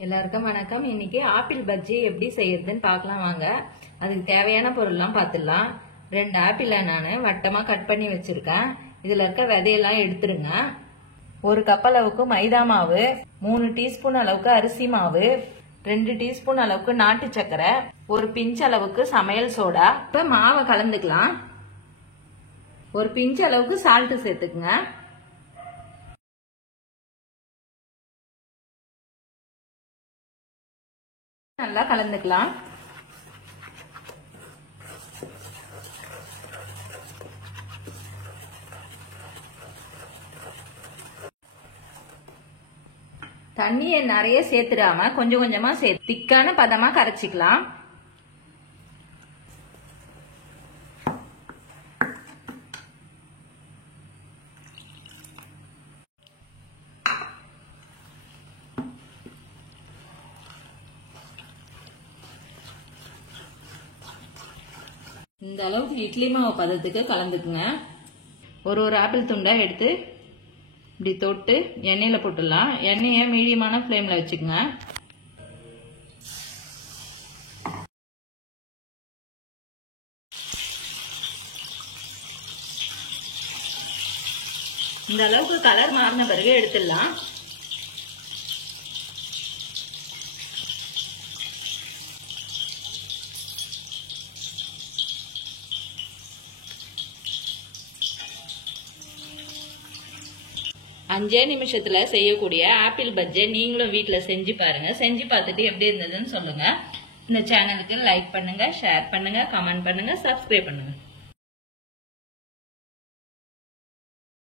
எல்லாருக்கும் வணக்கம். இன்னைக்கு ஆப்பிள் பஜ்ஜி எப்படி செய்யறதுன்னு பார்க்கலாம் வாங்க. அதுக்கு தேவையான பொருள்லாம் பார்த்துடலாம். 2 ஆப்பிளை நான் வட்டமா கட் பண்ணி வச்சிருக்கேன். இதுல இருக்க விதையெல்லாம் எடுத்துருங்க. 1 கப் அளவுக்கு மைதா மாவு, 3 டீஸ்பூன் அளவுக்கு அரிசி மாவு, 2 டீஸ்பூன் அளவுக்கு நாட்டு சக்கரை, 1 பிஞ்ச் அளவுக்கு சமையல் சோடா. இப்ப மாவை கலந்துக்கலாம். 1 பிஞ்ச் அளவுக்கு சால்ட் சேர்த்துக்குங்க. நல்லா கலந்துக்கலாம். தண்ணியை நிறைய சேர்த்துடாம கொஞ்சம் கொஞ்சமா சேர்த்து திக்கான பதமா கரைச்சிக்கலாம். இந்த அளவுக்கு இட்லி மாவு பதத்துக்கு கலந்துக்குங்க. ஒரு ஆப்பிள் துண்டா எடுத்து இப்படி தொட்டு எண்ணெயில போட்டுடலாம். எண்ணெயை மீடியமான ஃப்ளேம்ல வச்சுக்கோங்க. இந்த அளவுக்கு கலர் மாறின பிறகு எடுத்துடலாம். அஞ்சே நிமிஷத்துல செய்யக்கூடிய ஆப்பிள் பஜ்ஜி நீங்களும் வீட்டுல செஞ்சு பாருங்க. செஞ்சு பார்த்துட்டு எப்படி இருந்ததுன்னு சொல்லுங்க. இந்த சேனலுக்கு லைக் பண்ணுங்க, ஷேர் பண்ணுங்க, கமெண்ட் பண்ணுங்க, சப்ஸ்கிரைப் பண்ணுங்க.